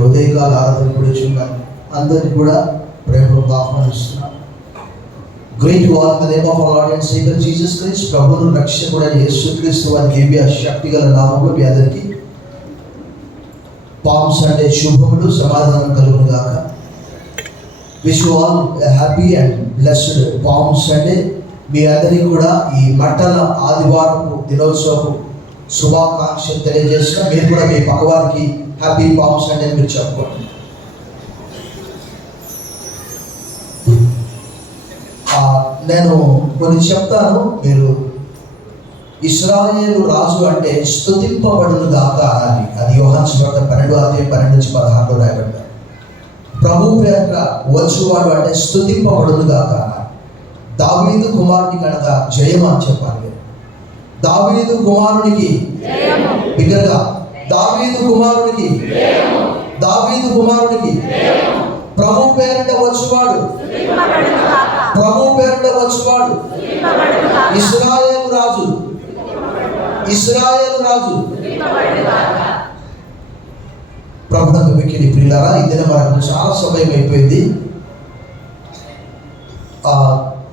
ఉదయకాల ఆరాధన కూడా చూడాలి. అందరినీ కూడా ప్రేమతో ఆహ్వానిస్తున్నాను. Great wall the name of our Lord and saviour Jesus Christ. ప్రభువును రక్షకుడైన యేసుక్రీస్తు వారి దివ్య శక్తి గల నామములో మీ అందరికీ పామ్ సండే శుభములు, సమాధానం కలుగును గాక. Wish you all happy and blessed palm Sunday. మీ అందరికీ కూడా ఈ మట్టల ఆదివారపు దినోత్సవపు శుభాకాంక్షలు తెలియజేసిన మీరు కూడా మీ పక్కవారికి హ్యాపీ పామ్ సండే మీరు చెప్పుకోండి. నేను కొన్ని చెప్తాను, మీరు ఇశ్రాయేలు రాజు అంటే స్తుతింపబడును గాక అనాలి. అది యోహాను సువార్త 12:12-16 రాయబడ్డారు. ప్రభు పేరట వచ్చువాడు అంటే స్తుతింపబడును గాక అనాలి. దావీదు కుమారుని కనుక జయము అని చెప్పాలి. దావీదు కుమారునికి బిగ్గరగా, దావీదు కుమారునికి, దావీదు కుమారునికి. ప్రభు పేరట వచ్చువాడు, ప్రభు పేరట వచ్చువాడు, ఇశ్రాయేలు రాజు, ఇశ్రాయేలు రాజు. ప్రభునందు మిక్కిలి ప్రియులారా, ఈ దినం మనకు చాలా సమయం అయిపోయింది.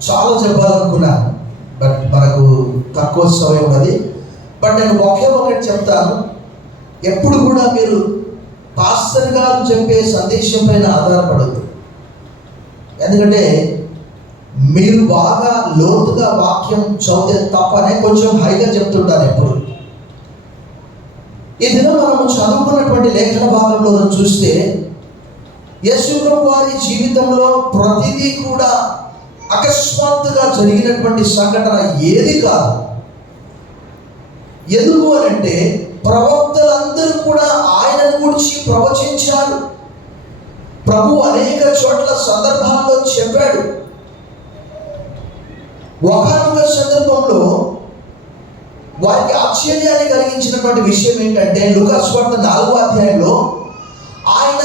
చాలా చెప్పాలనుకున్నాను, బట్ మనకు తక్కువ సమయం ఉన్నది. బట్ నేను ఒకటి చెప్తాను. ఎప్పుడు కూడా మీరు పాస్టర్ గారు చెప్పే సందేశం పైన ఆధారపడద్దు. ఎందుకంటే మీరు బాగా లోతుగా వాక్యం చదివితే తప్పనే కొంచెం హైగా చెప్తుంటారు ఎప్పుడు. ఈ దినం మనం చదువుకున్నటువంటి లేఖన భాగంలో చూస్తే యేసుప్రభు వారి జీవితంలో ప్రతిదీ కూడా అకస్మాత్తుగా జరిగినటువంటి సంఘటన ఏది కాదు. ఎందుకు అనంటే ప్రవక్తలందరూ కూడా ఆయనను గురించి ప్రవచించారు. ప్రభు అనేక చోట్ల సందర్భాల్లో చెప్పాడు. ఒకానొక సందర్భంలో వారికి ఆశ్చర్యాన్ని కలిగించినటువంటి విషయం ఏంటంటే లూకా సువార్త 4వ అధ్యాయంలో ఆయన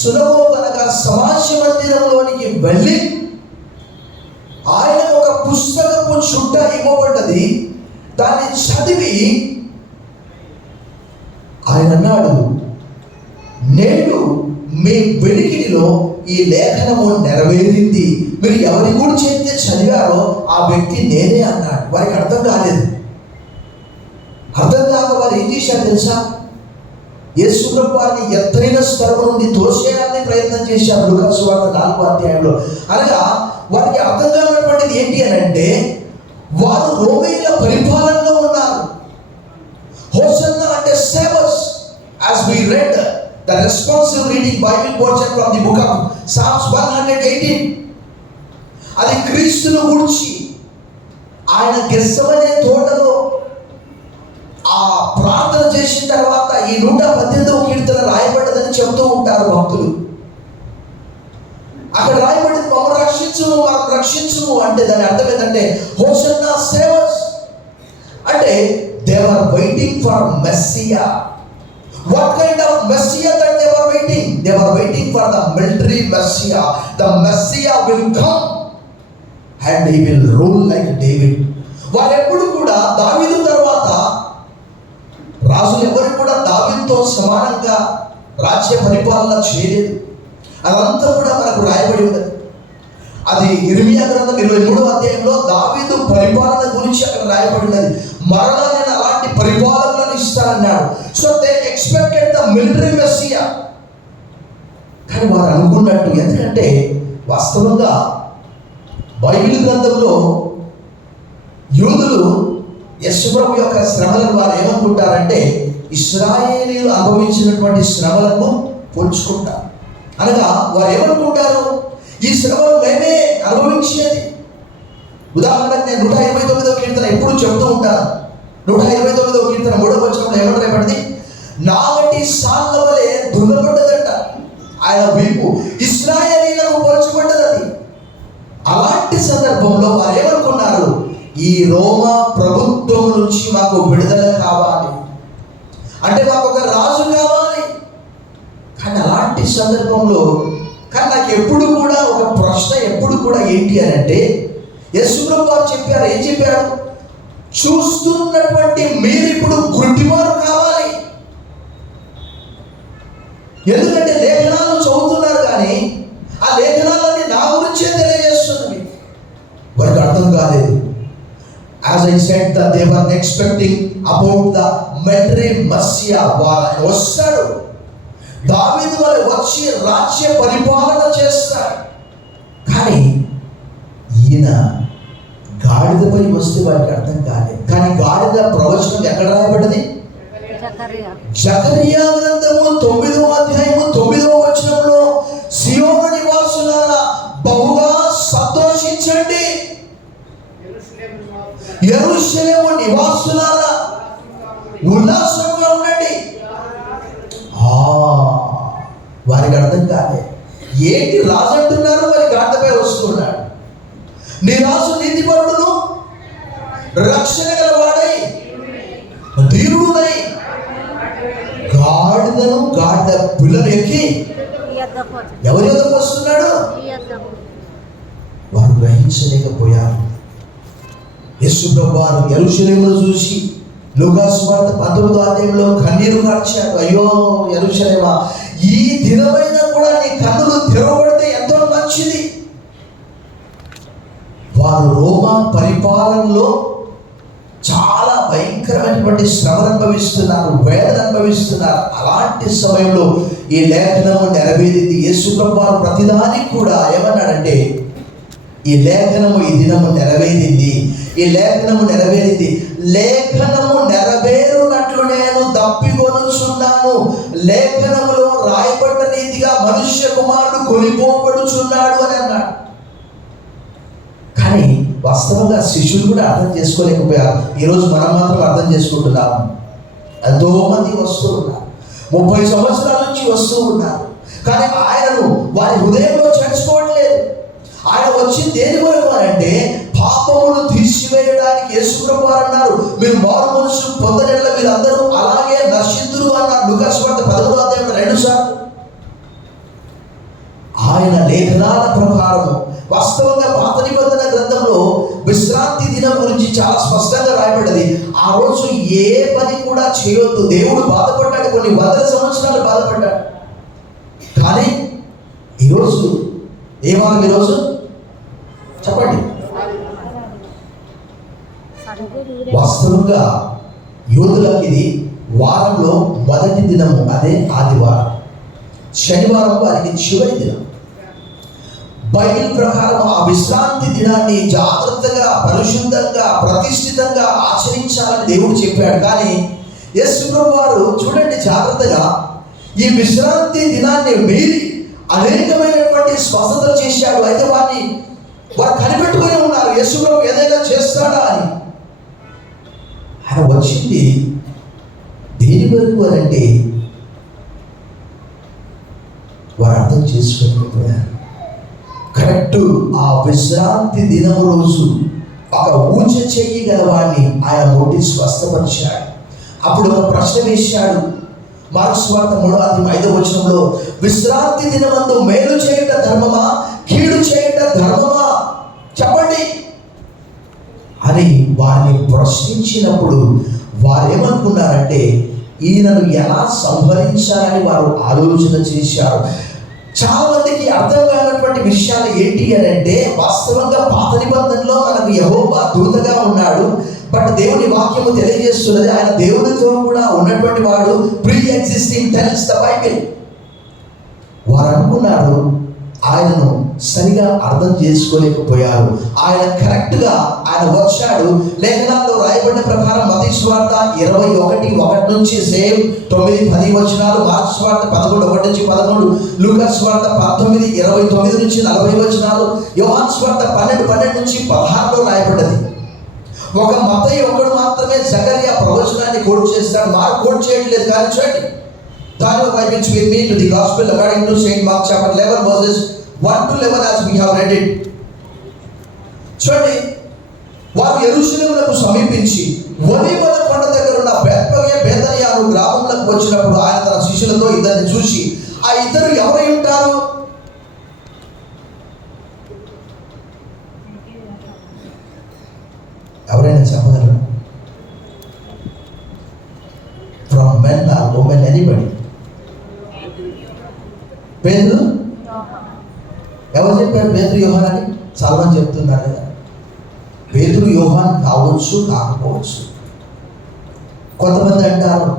సునగోగు అనగా సమాజ మందిరంలోనికి వెళ్ళి ఆయన ఒక పుస్తకపు చుట్ట ఇవ్వబడ్డది. దాన్ని చదివి ఆయన అన్నాడు, నేడు మీ వెలికిడిలో ఈ లేఖనము నెరవేరింది. మీరు ఎవరి గురించి అయితే చదివారో ఆ వ్యక్తి నేనే అన్నాడు. వారికి అర్థం కాలేదు. అర్థం కాక వారు ఏం చేశారు తెలుసా? యేసుప్రభు వారిని ఎత్తైన స్థలం నుండి తోసేయాలని ప్రయత్నం చేశారు లూకా సువార్త 4వ అధ్యాయంలో. అనగా వారికి అర్థం కానటువంటిది ఏంటి అని అంటే వారు రోమీయుల పరిపాలనలో ఉన్నారు. హోసన్నా అంటే savers. As we read the responsive reading Bible portion from the book of Psalms 118, అది క్రీస్తును గురించి ఆయన గెత్సెమనే తోటలో ఆ ప్రార్థన చేసిన తర్వాత ఈ 118వ కీర్తన రాయబడ్డదని చెప్తూ ఉంటారు భక్తులు. అక్కడ రాయబడింది మమ్మల్ని రక్షించుము, మనం రక్షించుము అంటే దాని అర్థం ఏంటంటే హోసన్నా సేవర్స్ అంటే they are waiting for Messiah. What kind of Messiah that they were waiting? They were waiting for the military Messiah. The Messiah will come and he will rule like David. వాళ్ళు ఎప్పుడు కూడా దావీదు తర్వాత రాజులు ఎవరు కూడా దావీదుతో సమానంగా రాజ్య పరిపాలన చేయలేదు. అదంతా కూడా మనకు రాయబడి ఉన్నది. అది ఇర్మియా గ్రంథం 23వ అధ్యాయంలో దావీదు పరిపాలన గురించి అక్కడ రాయబడి ఉన్నది. మరలా నేను అలాంటి పరిపాలనలను ఇస్తానన్నాడు. So they expected the military Messiah. కానీ వారు అనుకున్నట్టు, ఎందుకంటే వాస్తవంగా బైబిల్ గ్రంథంలో యూదులు యేసుప్రభు యొక్క శ్రమలను వారు ఏమనుకుంటారంటే ఇశ్రాయేలీయులు అనుభవించినటువంటి శ్రమలను పోల్చుకుంటారు. అనగా వారు ఏమనుకుంటారు, ఈ శ్రమలు మేమే అనుభవించేది. ఉదాహరణకు నేను 129వ కీర్తన ఎప్పుడు చెప్తూ ఉంటాను. 129వ కీర్తన 3వ వచనంలో ఏమని రాయబడింది? నా వంటి సాళ్ళ వలె దున్నబడ్డదంట ఆయన వీపు, ఇశ్రాయేలీయులకు పోల్చబడ్డదని. అలాంటి సందర్భంలో వారు ఏమనుకున్నారు, ఈ రోమా ప్రభుత్వం నుంచి మాకు విడుదల కావాలి, అంటే మాకు ఒక రాజు కావాలి. కానీ అలాంటి సందర్భంలో కానీ నాకు ఎప్పుడు కూడా ఒక ప్రశ్న ఎప్పుడు కూడా ఏంటి అని అంటే యేసుప్రభు వారు చెప్పారు. ఏం చెప్పారు? చూస్తున్నటువంటి మీరు ఇప్పుడు గుడ్డివారు కావాలి. ఎందుకంటే లేఖనాలు చదువుతున్నారు కానీ ఆ లేఖనాలన్నీ నా గురించే తెలియజేస్తున్నవి. వారికి అర్థం కాలేదు. As I said that they were expecting about the military Messiah. ఆయన వస్తాడు, దావీదు వలె వచ్చి రాజ్య పరిపాలన చేస్తాడు. కానీ ఈయన గాడిదపై వస్తే వారికి అర్థం కాలేదు. కానీ గాడిద ప్రవచనం ఎక్కడ రాయబడ్డది? జకరియా గ్రంథము 9వ అధ్యాయము 9వ వచనంలో, సియోను నివాసులారా బహుగా సంతోషించండి, యెరూషలేము నివాసులారా ఉల్లాసంగా ఉండండి. వారికి అర్థం కాలే. ఏంటి రాజు అంటున్నారు, మరి గాడిదపై వస్తున్నాడు. నీ రాజు నీతిపరుడును రక్షణ గలవాడై ధీరుడునై గాడిద పిల్లలు ఎక్కి ఎవరి యొద్దకు వస్తున్నాడు? వారు గ్రహించలేకపోయారు. యేసు ప్రభువారు యెరూషలేమును చూసి లూకా సువార్త 19వ అధ్యాయంలో కన్నీరు కార్చాడు. అయ్యో యెరూషలేమా, ఈ దినమైన కూడా నీ కన్నులు తెరవబడితే ఎంతో మంచిది. వారు రోమా పరిపాలనలో చాలా భయంకరమైనటువంటి శ్రమను అనుభవిస్తున్నారు, వేదన అనుభవిస్తున్నారు. అలాంటి సమయంలో ఈ లేఖనము నెరవేరింది. యేసు ప్రభువారు ప్రతిదానికి కూడా ఏమన్నాడంటే, ఈ లేఖనము ఈ దినము నెరవేరింది, ఈ లేఖనము నెరవేరింది. లేఖనము నెరవేరునట్లు నేను తప్పికొనుచున్నాను. లేఖనములో రాయబడ్డ రీతిగా మనుష్య కుమారుడు కొనిపోబడుచున్నాడు అని అన్నాడు. కానీ వాస్తవంగా శిష్యులు కూడా అర్థం చేసుకోలేకపోయారు. ఈరోజు మనం మాత్రం అర్థం చేసుకుంటున్నాము. ఎంతో మంది వస్తూ ఉన్నారు, 30 సంవత్సరాల నుంచి వస్తూ ఉన్నారు. కానీ ఆయనను వారి హృదయంలో చేర్చుకోవట్లేదు. ఆయన వచ్చి దేని కొరకు అంటే పాపములు తీసివేయడానికి. యేసు ప్రభువారు అన్నారు, మీరు మారు మనసు పొందనేళ్ళ మీరందరూ అలాగే నశింతురు అన్నారు. లూకా సువార్త 13వ అధ్యాయంలో 2 సార్లు. ఆయన లేఖనాల ప్రకారం వాస్తవంగా పాత నిబంధన గ్రంథంలో విశ్రాంతి దినం గురించి చాలా స్పష్టంగా రాయబడ్డది. ఆ రోజు ఏ పని కూడా చేయొద్దు. దేవుడు బాధపడ్డాడు, కొన్ని వందల సంవత్సరాలు బాధపడ్డాడు. కానీ ఈరోజు ఏ వారం? ఈరోజు చెప్పండి. వాస్తవంగా యూదులకు ఇది వారంలో మొదటి దినము, అదే ఆదివారం. శనివారం వారికి చివరి దినం. బైబిల్ ప్రకారం ఆ విశ్రాంతి దినాన్ని జాగ్రత్తగా, పరిశుద్ధంగా, ప్రతిష్ఠితంగా ఆచరించాలని దేవుడు చెప్పాడు. కానీ యేసు ప్రభువారు చూడండి జాగ్రత్తగా ఈ విశ్రాంతి దినాన్ని మీరి అనేకమైనటువంటి స్వస్థతలు చేశాడు. అయితే వారు కనిపెట్టుకుని ఉన్నారు, యేసు ప్రభు ఏదైనా చేస్తాడా అని. ఆయన వచ్చింది దేని వరకు అంటే వారు అర్థం చేసుకోలేకపోయారు. కరెక్ట్ ఆ విశ్రాంతి దినము రోజు ఒక ఊచ చెయ్యి గలవాడిని ఆయన ముట్టి స్వస్థపరిచాడు. అప్పుడు ఒక ప్రశ్న వేశాడు. మార్కు సువార్త 3వ అధ్యాయం 5వ వచనంలో, విశ్రాంతి దినమందు మేలు చేయుట ధర్మమా, కీడు చేయుట ధర్మమా చెప్పండి అని వారిని ప్రశ్నించినప్పుడు వారు ఏమనుకున్నారంటే ఈయనను ఎలా సంహరించాలని వారు ఆలోచన చేశారు. చాలా మందికి అర్థం కానటువంటి విషయాలు ఏంటి అని అంటే, వాస్తవంగా పాత నిబంధనలో మనకు యెహోవా దూతగా ఉన్నాడు. బట్ దేవుని వాక్యము తెలియజేస్తున్నది ఆయన దేవునితో కూడా ఉన్నటువంటి వాడు. Pre existing tells the Bible. వారు అనుకున్నారు, ఆయనను సరిగా అర్థం చేసుకోలేకపోయారు. ఆయన కరెక్ట్గా ఆయన వచ్చాడు. లేఖనాల్లో రాయబడిన ప్రకారం మత్తయి సువార్త 21:1 నుంచి సేమ్ 9-10 వచనాలు, మార్కు సువార్త 11:1 నుంచి 13, లూకా సువార్త 19:29 నుంచి 40 వచనాలు, యోహాను సువార్త 12:12 నుంచి 16లో రాయబడ్డది. ఒక మత్తయి ఒకడు మాత్రమే జకరియా ప్రవచనాన్ని కోట్ చేస్తాడు, మార్కు కోట్ చేయట్లేదు. కానీ చూడండి, Turn your Bibles with me to the Gospel according to Saint Mark chapter 11 verses 1 to 11 as we have read it. చూడండి, వారు యెరూషలేమునకు సమీపించి ఒలీవల కొండ దగ్గర ఉన్న బేత్ఫగే బేతనియా అను గ్రామంలోకి వచ్చినప్పుడు ఆయన తన శిష్యులతో ఇద్దరిని చూసి, ఆ ఇద్దరు ఎవరై ఉంటారు? ఎవరైనా చెప్పగలరా? From men or women, anybody? పేతురు ఎవరు చెప్పారు పేతురు యోహాన్ అని? చాలా మంది చెప్తున్నారు కదా. పేతురు యోహాన్ కావచ్చు, కాకపోవచ్చు. కొంతమంది అంటారు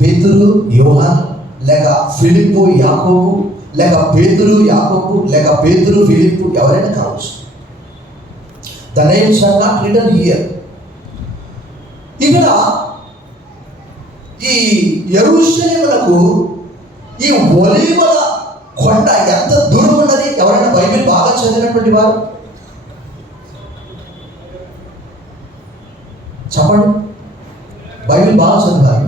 పేతురు యోహాన్, లేక ఫిలిప్పు యాకోబు, లేక పేతురు యాకోబు, లేక పేతురు ఫిలిప్పు, ఎవరైనా కావచ్చు. The names are not written here. ఇక్కడ ఈ యెరూషలేమునకు ఈ ఒలీవల కొండ ఎంత దూరం ఉన్నది? ఎవరైనా బైబిల్ బాగా చదివినటువంటి వారు చెప్పండి. బైబిల్ బాగా చదివారు.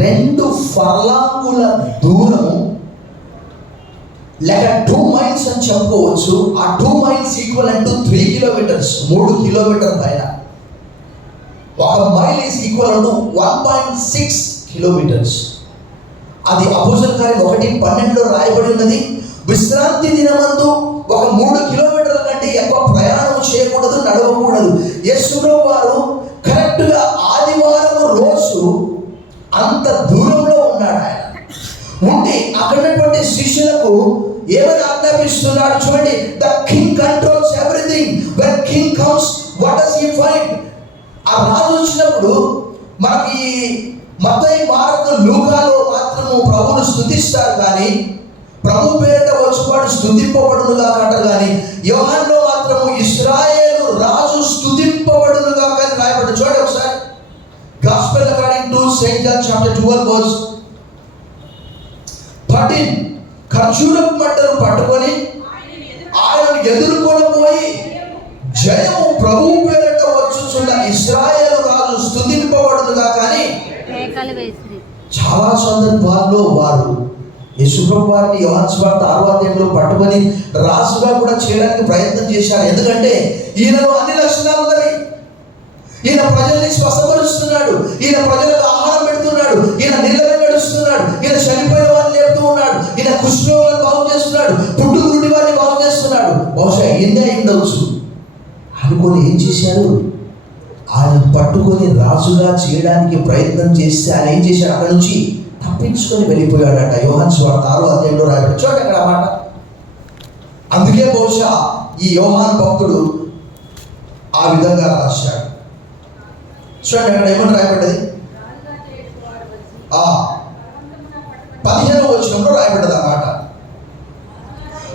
2 ఫర్లాంగుల దూరము, లేక 2 మైల్స్ అని చెప్పుకోవచ్చు. ఆ 2 miles equal to 3 kilometres, 3 kilometre పైన. 1 mile is equal to 1.6 kilometres. అది అపోస్తలుల కార్యం 1:12లో రాయబడి ఉన్నది. విశ్రాంతి దినమందు 3 కిలోమీటర్ల కంటే ఎక్కువ ప్రయాణం చేయకూడదు, నడవకూడదు. యేసుప్రభువు వారు కరెక్ట్గా ఆదివారం రోజు అంత దూరంలో ఉన్నాడు. ఆయన ఉండి అక్కడ ఉన్నటువంటి శిష్యులకు ఏమని ఆజ్ఞాపిస్తున్నాడు చూడండి. The king controls everything. When king comes what does he find? ఆ రాజు వచ్చినప్పుడు మనకి మత్తయి, మార్కు, లూకాలో మాత్రము ప్రభువును స్తుతిస్తారు, కానీ ప్రభు పేరిట వచ్చువాడు స్తుతింపబడునుగా అంటారు. కానీ యోహానులో మాత్రము ఇశ్రాయేలు రాజు స్తుతింపబడునుగా అని రాయబడి. చూడండి ఒకసారి. Gospel according to Saint John chapter 12 verse 13. ఖర్జూరపు మంటను పట్టుకొని ఆయనను ఎదుర్కొని పోయి జయము ప్రభువు పేరిట వచ్చుచున్న ఇశ్రాయేలు రాజు స్తుతింపబడునుగా కానీ చాలా సందర్భాల్లో వారు యేసుప్రభు వారిని యోహాను సువార్త 6వ అధ్యాయంలో పట్టుకొని రాజుగా కూడా చేయడానికి ప్రయత్నం చేశారు. ఎందుకంటే ఈయనలో అన్ని లక్షణాలు ఉన్నవి. ఈయన ప్రజల్ని స్వస్థపరుస్తున్నాడు, ఈయన ప్రజలకు ఆహారం పెడుతున్నాడు, ఈయన నీళ్ళని నడుస్తున్నాడు, ఈయన చనిపోయిన వారిని లేపుతూ ఉన్నాడు, ఈయన కుష్ఠరోగులను బాగు చేస్తున్నాడు, పుట్టుగురుడి వారిని బాగు చేస్తున్నాడు. బహుశా ఈయనే ఉండవచ్చు అనుకొని ఏం చేశారు? ఆయన పట్టుకొని రాజుగా చేయడానికి ప్రయత్నం చేస్తే ఆయన ఏం చేశాడు? అక్కడ నుంచి తప్పించుకొని వెళ్ళిపోయాడట. యోహాను సువార్త 6వ అధ్యాయంలో రాయబడి. చూడండి అక్కడ మాట. అందుకే బహుశా ఈ యోహాను భక్తుడు ఆ విధంగా రాశాడు. చూడండి అక్కడ ఏమని రాయబడ్డది? 15వ వచనంలో రాయబడ్డది ఆ మాట.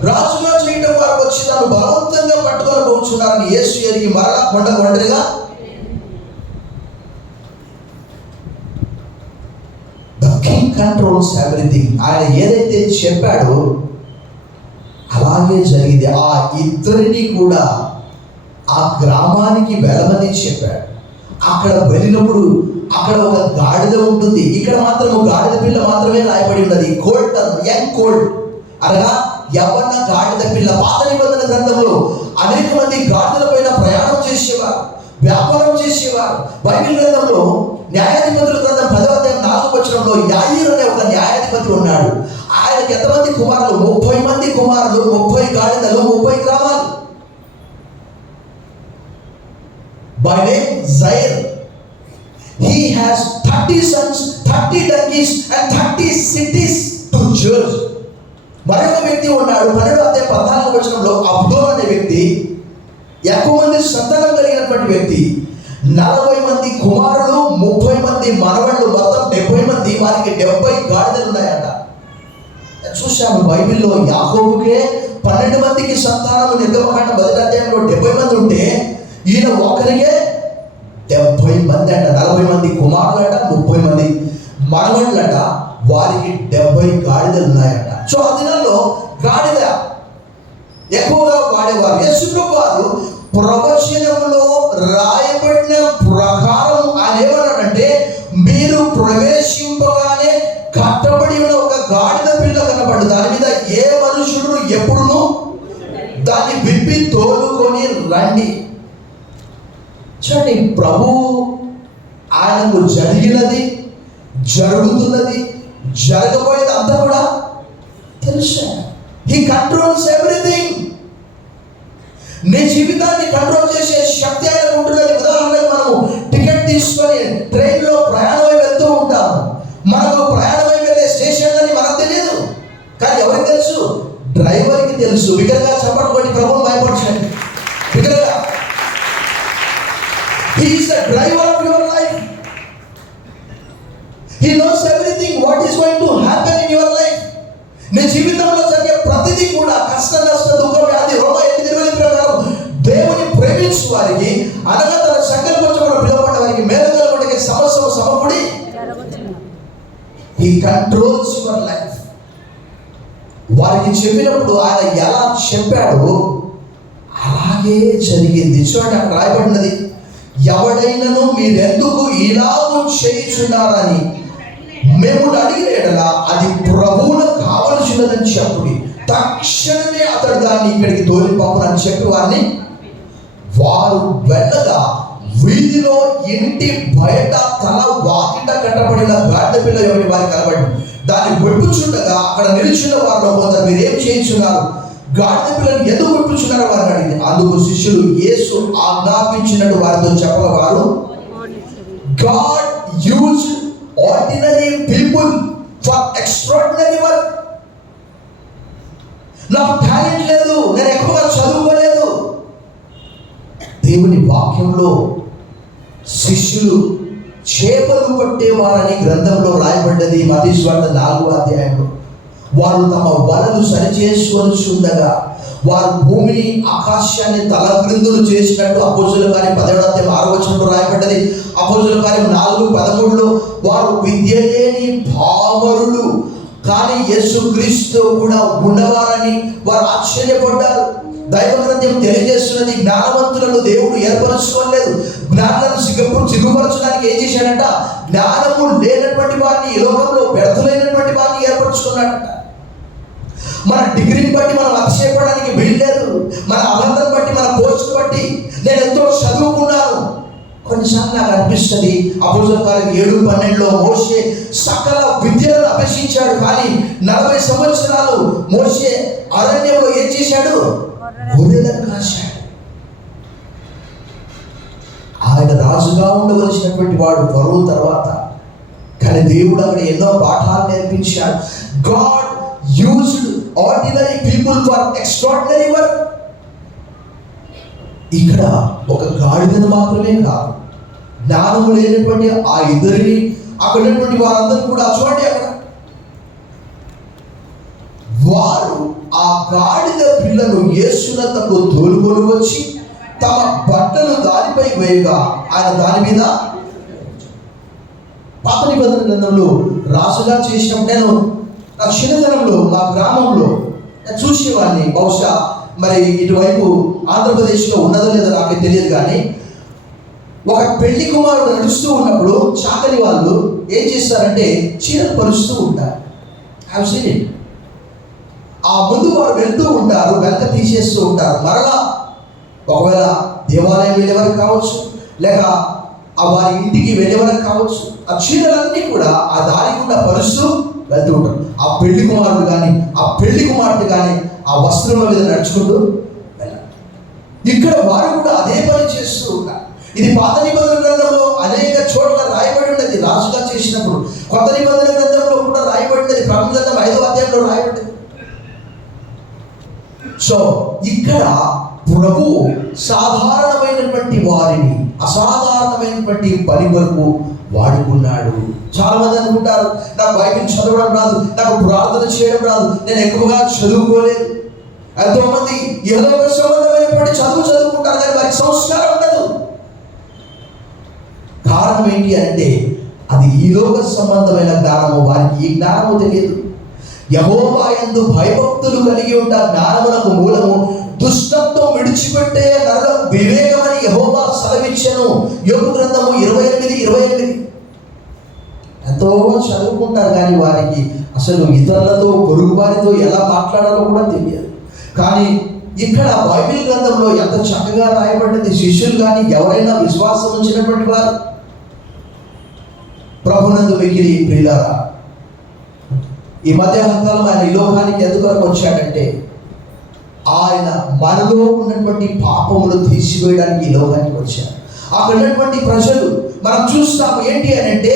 రాజుగా చేయడం వారు వచ్చి నన్ను బలవంతంగా పట్టుకొని పోతున్నారని యేసు ఎరిగి మరలా కొండ ఒంటరిగా. The king controls everything. ఆయన ఏదైతే చెప్పాడో అలాగే జరిగింది. ఆ ఇద్దరిని కూడా ఆ గ్రామానికి వెళ్ళమని చెప్పాడు. అక్కడ వెళ్ళినప్పుడు అక్కడ ఒక గాడిద ఉంటుంది. ఇక్కడ మాత్రం ఒక గాడిద పిల్ల మాత్రమే రాయబడి ఉన్నది. కోల్ట్, యంగ్ కోల్ట్ అనగా యవ్వన గాడిద పిల్ల. పాత నిబంధన గ్రంథంలో అనేక మంది గాడిదల పైన ప్రయాణం చేసేవారు, వ్యాపారం చేసేవారు. బైబిల్ గ్రంథంలో న్యాయాధిపతుల గ్రంథం 10వ అధ్యాయం 4వ వచనంలో యాయీరు అనే ఒక న్యాయాధిపతి ఉన్నాడు. ఆయనకి ఎంతమంది కుమారులు? 30 మంది కుమారులు, 30 గాడిదలు, 30 గ్రామాలు. By name Zair. He has 30 sons, 30 donkeys and 30 cities to judge. మరొక వ్యక్తి ఉన్నాడు. 12వ అధ్యాయం 14వ వచనంలో అబ్దోన్ అనే వ్యక్తి, ఎక్కువ మంది సంతానం కలిగినటువంటి వ్యక్తి. 40 మంది కుమారులు, 30 మంది మనవళ్ళు, మొత్తం 70 మంది. వారికి 70 గాడిదలు ఉన్నాయట. చూశాను బైబిల్లో యాకోబుకే 12 మందికి సంతానం. నిర్గమకాండం 1వ అధ్యాయంలో 70 మంది ఉంటే ఈయన ఒకరికే 70 మంది అంట. 40 మంది కుమారులట, 30 మంది మనవళ్ళట. వారికి 70 గాడిదలు ఉన్నాయట. సో ఆ దినాల్లో గాడిద ఎక్కువగా వాడేవారు. యేసుప్రభువు వారు ప్రవచనంలో రాయబడిన ప్రకారం ఆయన ఏమన్నాడంటే, మీరు ప్రవేశింపగానే కట్టబడి ఉన్న ఒక గాడిద పిల్ల కనబడు, దాని మీద ఏ మనుషుడు ఎప్పుడును దాన్ని విప్పి తోలుకొని రండి. చూడండి, ప్రభు ఆయనకు జరిగినది, జరుగుతున్నది, జరగబోయేది అంతా కూడా తెలుసు. He controls everything. నీ జీవితాన్ని కంట్రోల్ చేసే శక్తి ఆయనకు ఉంటున్నది. ఉదాహరణకు మనము టికెట్ తీసుకొని ట్రైన్లో ప్రయాణమై వెళ్తూ ఉంటాము. మనకు ప్రయాణమై వెళ్ళే స్టేషన్ తెలుసు. బిగ్గరగా చప్పట్లు కొట్టి ప్రభువుని భయపరచండి. బిగ్గరగా. He is the driver of your life. He knows everything what is going to happen in your life. నీ జీవితంలో జరిగే ప్రతిదీ కూడా కష్ట నష్ట దుఃఖ వ్యాధి రోగ 8:20 ప్రకారం దేవుని ప్రేమించు వారికి అనగా తన సంకల్పించబడిన పిలువబడ్డ వారికి మేలు కలుగుటకే సమస్యలు సమకూడి He controls your life. వారికి చెప్పినప్పుడు ఆయన ఎలా చెప్పాడో అలాగే జరిగింది. చూడండి, అక్కడ రాయబడినది, ఎవడైనను మీరెందుకు ఇలాగూ చేయుచున్నారని మేము అడిగిన అది ప్రభువులకు కావలసినదని చెప్పుడి. తక్షణమే అతడు దాన్ని ఇక్కడికి తోలిపప్పునని చెప్పి వారు వెళ్ళగా వీధిలో ఇంటి బయట తల వాకిట కట్టబడిన గాడిద పిల్ల ఎవరి వారికి కనబడింది. దాన్ని వెప్పుచుండగా అక్కడ నిలిచిన వారిలో కొందరు మీరేం చేయించున్నారు, గాడిద పిల్లని ఎందుకు వెప్పుచున్నారో వారిని అడిగింది. అందుకు శిష్యులు యేసు ఆజ్ఞాపించినట్టు వారితో చెప్పవారు, God used ordinary people for extraordinary work. నాకు టాలెంట్ లేదు, నేను ఎక్కువగా చదువుకోలేదు. దేవుని వాక్యంలో శిష్యులు చేపలు పట్టేవారని గ్రంథంలో రాయబడ్డది. మత్తయి సువార్త 4వ అధ్యాయంలో వారు తమ వలలు సరిచేసుకొనిచుండగా వారు భూమిని ఆకాశాన్ని తలక్రిందులు చేసినట్టు అపోస్తలుల కార్యం 17వ అధ్యాయం 6వ వచనంలో రాయబడ్డది. అపోస్తలుల కార్యం 4:13లో వారు విద్య లేని పామరులు కానీ యేసుక్రీస్తు కూడా ఉన్నవారని వారు ఆశ్చర్యపడ్డారు. దైవ గ్రంథం తెలియజేస్తున్నది, జ్ఞానవంతులను దేవుడు ఏర్పరచుకోలేదు. జ్ఞానాలను సిగ్గుపరచడానికి ఏం చేశాడంట, జ్ఞానము లేనటువంటి వారిని ఈ లోకంలో వ్యర్థులైనటువంటి వారిని ఏర్పరచుకున్నాడంట. మన డిగ్రీని బట్టి మనం అతిశయపడడానికి వీల్లేదు. మన అర్హతను బట్టి, మన పోస్ట్ బట్టి నేను ఎంతో చదువుకున్నాను. కొన్నిసార్లు నాకు అనిపిస్తుంది, అపోస్తలుల కార్యం 7:12లో మోషే సకల విద్యలను అభ్యసించాడు, కానీ 40 సంవత్సరాలు మోషే అరణ్యంలో ఏం చేశాడు, గొర్రెలను కాశాడు. ఆయన రాజుగా ఉండవలసినటువంటి వాడు ఫరో తర్వాత, కానీ దేవుడు అక్కడ ఎన్నో పాఠాలు నేర్పించాడు. God used ordinary people for extraordinary work. ఇక్కడ ఒక గాడిదను మాత్రమే కాదు, జ్ఞానము లేనటువంటి ఆ ఇద్దరిని, అక్కడ ఉన్నటువంటి వారందరూ కూడా చూడండి, అక్కడ వారు ఆ గాడిద పిల్లను యేసునకు తోలుకొని వచ్చి తమ బట్టలు దానిపై వేయగా ఆయన దాని మీద. పాత నిబంధన గ్రంథంలో రాసుగా చేసినప్పుడు నేను నా చిన్నతనంలో మా గ్రామంలో చూసేవాడిని. బహుశా మరి ఇటువైపు ఆంధ్రప్రదేశ్లో ఉన్నదో లేదో నాకు తెలియదు, కానీ ఒక పెళ్లి కుమారుడు నడుస్తూ ఉన్నప్పుడు చాకలి వాళ్ళు ఏం చేస్తారంటే చీరలు పరుస్తూ ఉంటారు. I have seen it. ఆ ముందు వారు వెళ్తూ ఉంటారు, వెనక తీసేస్తూ ఉంటారు. మరలా ఒకవేళ దేవాలయం వెళ్ళేవారికి కావచ్చు, లేక ఆ వారి ఇంటికి వెళ్ళేవారికి కావచ్చు, ఆ చీరలన్నీ కూడా ఆ దారి గుండా పరుస్తూ వెళ్తూ ఉంటారు. ఆ పెళ్లి కుమారుడు కానీ ఆ పెళ్లి కుమార్తె కానీ ఆ వస్త్రంలో మీద నడుచుకుంటూ వెళ్ళాలి. ఇక్కడ వారు కూడా అదే పని చేస్తూ ఉంటారు. ఇది పాత నిబంధన గ్రంథంలో అనేక చోట్ల రాయబడి ఉన్నది రాజుగా చేసినప్పుడు. కొత్త నిబంధన గ్రంథంలో కూడా రాయబడినది, ప్రకటన గ్రంథం 5వ అధ్యాయంలో రాయబడింది. సో ఇక్కడ ప్రభు సాధారణమైనటువంటి వారిని అసాధారణమైనటువంటి పని వరకు వాడుకున్నాడు. చాలా మంది అనుకుంటారు, నాకు బైబిల్ చదవడం రాదు, నాకు ప్రార్థన చేయడం రాదు, నేను ఎక్కువగా చదువుకోలేదు. ఎంతోమంది ఇహలోక సంబంధమైనటువంటి చదువుకుంటారు, కానీ వారికి సంస్కారం ఉండదు. కారణం ఏంటి అంటే అది ఈ లోక సంబంధమైన జ్ఞానము, వారికి ఈ జ్ఞానము తెలియదు. యెహోవా యందు భయభక్తులు కలిగి ఉండ జ్ఞానమునకు మూలము, దుష్టత్వం విడిచిపెట్టే నరులకు వివేకమని యెహోవా సెలవిచ్చెను. యోబు గ్రంథము 28:28. ఎంతో చదువుకుంటారు, కానీ వారికి అసలు ఇతరులతో పొరుగు వారితో ఎలా మాట్లాడాలో కూడా తెలియదు. కానీ ఇక్కడ బైబిల్ గ్రంథంలో ఎంత చక్కగా రాయబడ్డది. శిష్యులు కానీ ఎవరైనా విశ్వాసం ఉంచినటువంటి వారు ప్రభునందు మిక్కిలి ప్రియులారా, ఈ మధ్యాహ్నకాలం ఆయన ఈ లోకానికి ఎందుకు వచ్చాడంటే ఆయన మనలో ఉన్నటువంటి పాపములు తీసివేయడానికి ఈ లోకానికి వచ్చారు. అక్కడ ఉన్నటువంటి ప్రజలు మనం చూస్తాము ఏంటి అని అంటే,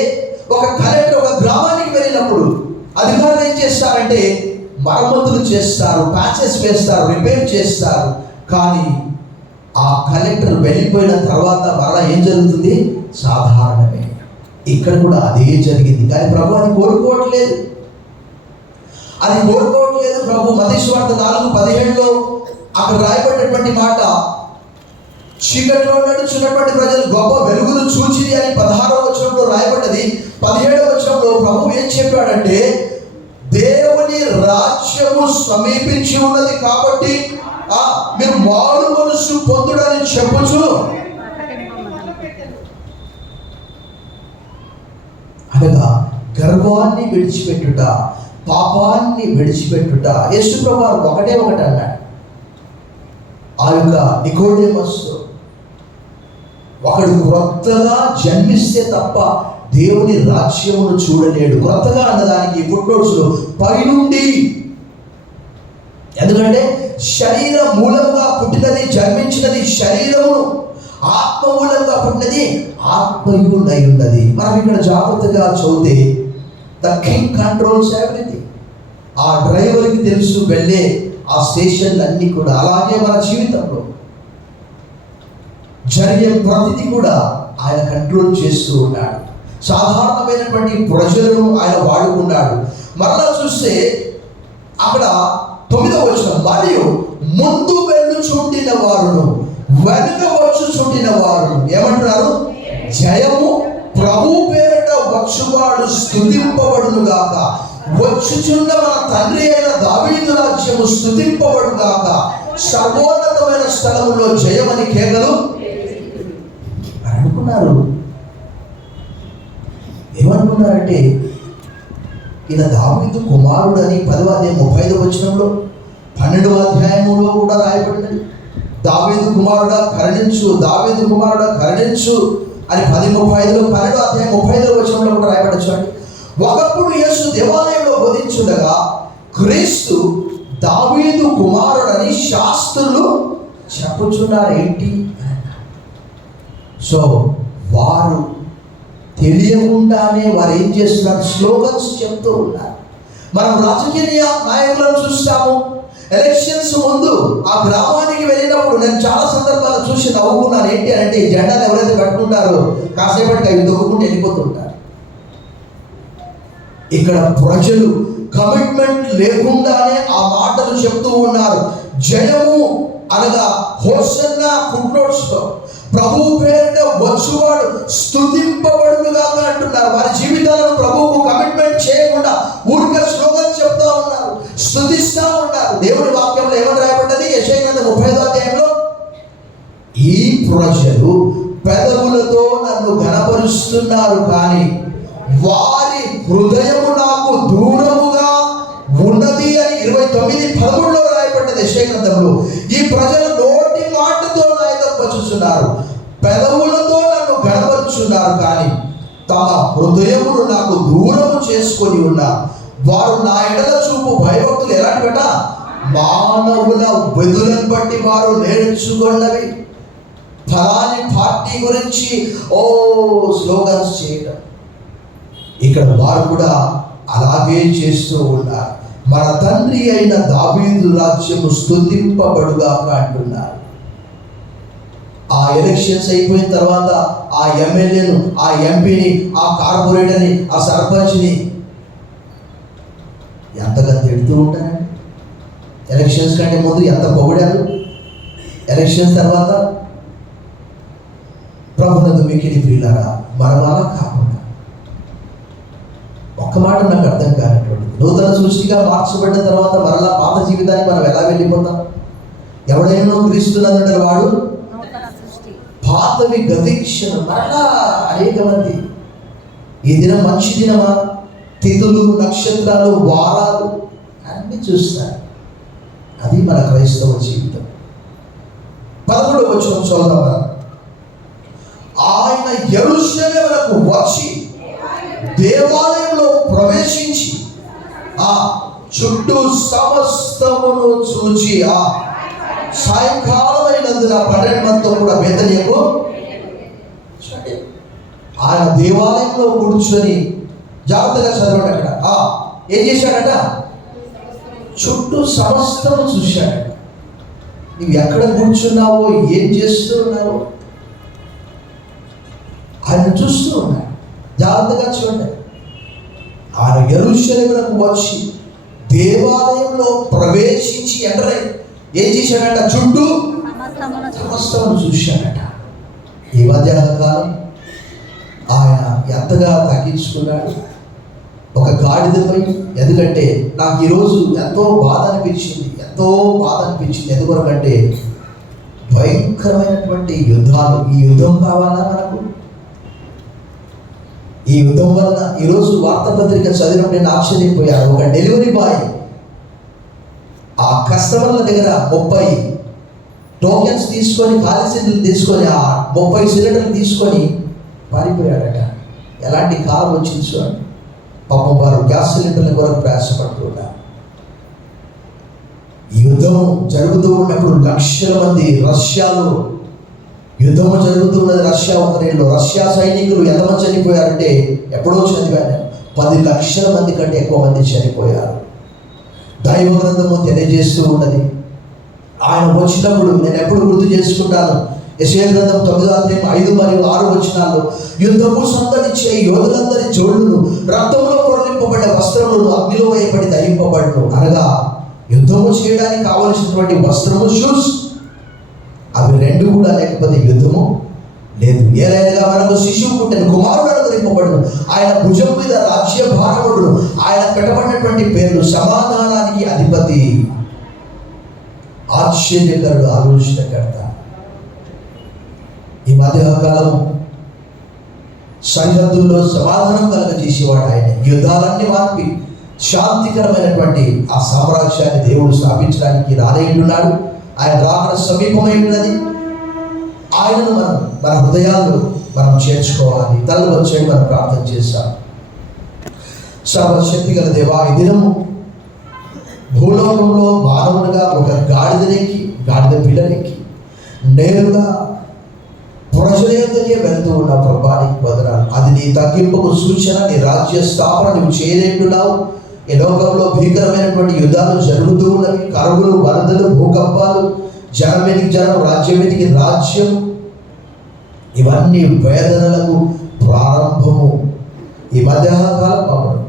ఒక కలెక్టర్ ఒక గ్రామానికి వెళ్ళినప్పుడు అధికారులు ఏం చేస్తారంటే మరమ్మతులు చేస్తారు, ప్యాచెస్ వేస్తారు, రిపేర్ చేస్తారు. కానీ ఆ కలెక్టర్ వెళ్ళిపోయిన తర్వాత మరలా ఏం జరుగుతుంది? సాధారణమే. ఇక్కడ కూడా అదే జరిగింది. కానీ ప్రభు అది కోరుకోవట్లేదు. ప్రభు మత్తయి సువార్త 4:17లో అక్కడ రాయబడినటువంటి మాట, చీకట్లో నడుచున్నటువంటి ప్రజలు గొప్ప వెలుగును చూచిరి అని 16వ వచనంలో రాయబడ్డది. 17వ వచనంలో ప్రభు ఏం చెప్పాడంటే, దేవుని రాజ్యము సమీపించి ఉన్నది కాబట్టి మీరు మారు మనసు పొందుడని చెప్పొచ్చు. అనగా గర్వాన్ని విడిచిపెట్టుట, పాపాన్ని విడిచిపెట్టుట. యేసు ప్రభువు ఒకటే అన్నాడు. ఆ యొక్క నికోదేమస్, ఒకడు క్రొత్తగా జన్మిస్తే తప్ప దేవుని రాజ్యమును చూడలేడు. క్రొత్తగా అన్నదానికి ఫుట్నోట్స్లో పైనుండి, ఎందుకంటే శరీర మూలంగా పుట్టినది, జన్మించినది శరీరము, ఆత్మ మూలంగా పుట్టినది ఆత్మయుడై ఉన్నది. మనం ఇక్కడ జాగ్రత్తగా చదివితే ద కింగ్ కంట్రోల్స్ ఎవ్రీథింగ్. ఆ డ్రైవర్కి తెలుసు వెళ్ళే ఆ స్టేషన్లన్నీ కూడా. అలాగే మన జీవితంలో జరిగే ప్రతిదీ కూడా ఆయన కంట్రోల్ చేస్తూ ఉన్నాడు. సాధారణమైనటువంటి ప్రజలను ఆయన వాడుకున్నాడు. మరలా చూస్తే అక్కడ 9వ వచనం, మరియు ముందు వెళ్ళుచుండిన వారును వెనుక వచ్చుచుండిన వారును ఏమంటున్నారు? జయము ప్రభు పేరిట వచ్చువాడు స్తుతింపబడును గాక, వచ్చుచున్న మన తండ్రి అయిన దావీదు రాజ్యము స్తుతింపబడును గాక, సర్వోన్నతమైన స్థలములో జయమని కేకలు అనుకున్నారు. ఏమనుకున్నారంటే, ఈయన దావీదు కుమారుడు అని 10వ అధ్యాయం 35వ వచనంలో, 12వ అధ్యాయంలో కూడా రాయబడినది. దావీదు కుమారుడా కరుణించు, దావీదు కుమారుడా కరుణించు అని 10:35లో, 12వ అధ్యాయం 35వ వచనంలో కూడా రాయబడచ్చు. ఒకప్పుడు యేసు దేవాలయంలో బోధించుండగా క్రీస్తు దావీదు కుమారుడని శాస్త్రులు చెప్పుచున్నారు ఏంటి? సో వారు తెలియకుండానే వారు ఏం చేస్తున్నారు? స్లోగన్స్ చెప్తూ ఉన్నారు. మనం రాజకీయ నాయకులను చూస్తాము. ఎలక్షన్స్ ముందు ఆ గ్రామానికి వెళ్ళినప్పుడు నేను చాలా సందర్భాలు చూసి నవ్వుకున్నాను. ఏంటి అంటే, ఈ జెండాలు ఎవరైతే కట్టుకుంటారో కాసేపటికి అవి దొక్కుకుంటూ వెళ్ళిపోతుంటారు. ఇక్కడ ప్రజలు కమిట్మెంట్ లేకుండానే ఆ మాటలు చెప్తూ ఉన్నారు. జయము అనగా హోసన్నా ఫుట్నోట్స్లో ప్రభు పేరిట వచ్చువాడు స్తుతింపబడునుగా అంటున్నారు. వారి జీవితాలను ప్రభువుకు కమిట్మెంట్ చేయకుండా ఊరికే స్లోగన్ చెప్తా ఉన్నారు, స్తుతిస్తూ ఉన్నారు. దేవుని వాక్యంలో ఏమని రాయబడ్డది? యెషయా 35వ అధ్యాయంలో, ఈ ప్రజలు పెదవులతో నన్ను ఘనపరుస్తున్నారు కానీ వారి హృదయము నాకు దూరముగా ఉన్నది అని 29:13లో రాయబడ్డది యెషయా గ్రంథంలో. ఈ ప్రజలు నోటి మాటతో నా ఎదుట వచ్చుచున్నారు, పెదవులతో నన్ను గణపరుచున్నారు కానీ తమ హృదయమును నాకు దూరము చేసుకొని ఉన్నారు. వారు నా ఎడల చూపు భయభక్తులు ఎలాంటివట? మానవుల వెదులను బట్టి వారు నేర్చుకున్నవి. ఫలాని పార్టీ గురించి స్లోగన్స్ చేయడం. ఇక్కడ వారు కూడా అలాగే చేస్తూ ఉన్నారు. మన తండ్రి అయిన దావీదు రాజ్యము స్తుతింపబడుగాక అంటున్నారు. ఆ ఎలక్షన్స్ అయిపోయిన తర్వాత ఆ ఎమ్మెల్యేను, ఆ ఎంపీని, ఆ కార్పొరేటర్ని, ఆ సర్పంచ్ని ఎంతగా తిడుతూ ఉంటారండి. ఎలక్షన్స్ కంటే ముందు ఎంత పొగిడారు, ఎలక్షన్స్ తర్వాత ప్రభునందు మిక్కిలి ప్రియులారా, మనం అలా కాకుండా ఒక్క మాట నాకు అర్థం కానటువంటిది, నూతన సృష్టిగా మార్చబడిన తర్వాత మరలా పాత జీవితానికి మనం ఎలా వెళ్ళిపోతాం? ఎవడైనా క్రీస్తునందుంటే వాడు పాతవి గతించిన. మరలా అనేక మంది ఈ దినం మంచి దినమా, తిథులు, నక్షత్రాలు, వారాలు అన్నీ చూస్తారు. అది మన క్రైస్తవ జీవితం. 11వ వచనం చదువుదాం. ఆయన యెరూషలేమునకు వచ్చి దేవాలయంలో ప్రవేశించి ఆ చుట్టూ సమస్తమును చూచి ఆ సాయంకాలమైనందున 12 మందితో కూడా బేతనియకు ఆయన దేవాలయంలో కూర్చొని, జాగ్రత్తగా చదవండి అక్కడ ఏం చేశాడట? చుట్టూ సమస్తము చూశాడు. నువ్వు ఎక్కడ కూర్చున్నావో, ఏం చేస్తూ ఉన్నావో ఆయన చూస్తూ ఉన్నాడు. జాగ్రత్తగా చూడండి. ఆయన యెరూషలేమునకు వచ్చి దేవాలయంలో ప్రవేశించి ఎంటర్ ఏం చేశాడట? చుట్టూ సమస్తమును చూశాడట. ఈ మధ్యాహ్నకాలం ఆయన ఎంతగా తగ్గించుకున్నాడు ఒక గాడిదపై. ఎందుకంటే నాకు ఈరోజు ఎంతో బాధ అనిపించింది. ఎందుకంటే భయంకరమైనటువంటి యుద్ధాలు. ఈ యుద్ధం కావాలా మనకు? ఈ యుద్ధం వలన ఈరోజు వార్తాపత్రిక చదివినప్పుడు నేను ఆశ్చర్యపోయాను. ఒక డెలివరీ బాయ్ ఆ కస్టమర్ల దగ్గర 30 టోకెన్స్ తీసుకొని, ఖాళీ సిలిండర్లు తీసుకొని, ఆ 30 సిలిండర్లు తీసుకొని పారిపోయాడట. ఎలాంటి కాలం వచ్చింది చూడండి. పాపం వారు గ్యాస్ సిలిండర్ల కొరకు ప్రయాసపడుతున్నారు. ఈ యుద్ధం జరుగుతూ ఉన్నప్పుడు లక్షల మంది యుద్ధము జరుగుతున్నది. ఉక్రెయిన్లో రష్యా సైనికులు ఎంతమంది చనిపోయారంటే, ఎప్పుడో చదివాను, 10 లక్షల మంది కంటే ఎక్కువ మంది చనిపోయారు. దైవ గ్రంథము తెలియజేస్తూ ఉన్నది. ఆయన వచ్చినప్పుడు నేను ఎప్పుడు గుర్తు చేసుకుంటాను, యెషయా గ్రంథం 9:5 మరియు 6 వచనాల్లో, యుద్ధము సందడిచ్చే యోధులందరి జోళ్ళును, రక్తంలో పొరలింపబడ్డ వస్త్రములను అగ్నిలో వేయబడి ధరింపబడును. అనగా యుద్ధము చేయడానికి కావలసినటువంటి వస్త్రము, షూస్, అవి 2 కూడా లేకపోతే యుద్ధము లేదు. ఏలైనగా మనకు శిశువు పుట్టిన, కుమారుడు అనుగ్రహింపబడును, ఆయన భుజం మీద రాజ్య భారముడును, ఆయన పెట్టబడినటువంటి పేర్లు సమాధానానికి అధిపతి, ఆశ్చర్యకరుడు, ఆలోచనకర్త. ఈ మధ్యకాలం సరిహద్దుల్లో సమాధానం కలగజేసేవాడు ఆయన. యుద్ధాలన్నీ మార్పి శాంతికరమైనటువంటి ఆ సామ్రాజ్యాన్ని దేవుడు స్థాపించడానికి రాలేయున్నాడు. ఆయన రాకడ సమీపమై ఉన్నది. ఆయనను మన హృదయాల్లో మనం చేర్చుకోవాలి. తల్లి వచ్చేది మనం ప్రార్థన చేస్తాం. సర్వశక్తి గల దేవా, ఈ దినము భూలోకంలో మానవునిగా ఒక గాడిద పిల్లనికి నేరుగా ప్రజల యొద్దకే వెళ్తూ ఉన్న ప్రభానికి వదనాలు. అది నీ తగ్గింపుకు సూచన, నీ రాజ్య స్థాపన నువ్వు చేయలేంటున్నావు. ఈ లోకంలో భీకరమైనటువంటి యుద్ధాలు జరుగుతూ ఉన్నవి. కరువులు, వరదలు, భూకంపాలు, జనం వెతికి జనం, రాజ్యం వెతికి రాజ్యం, ఇవన్నీ వేదనలకు ప్రారంభము. ఈ మధ్యాహ్నకాలం అవును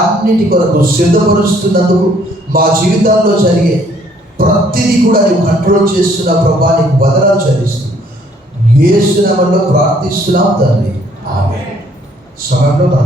అన్నిటి కొరకు సిద్ధపరుస్తున్నందుకు మా జీవితాల్లో జరిగే ప్రతిదీ కూడా నువ్వు కంట్రోల్ చేస్తున్న ప్రభానికి వదనాలు చెల్లిస్తూ యేసు నామములో ప్రార్థిస్తున్నాం తండ్రి. ఆమేన్. సమయంలో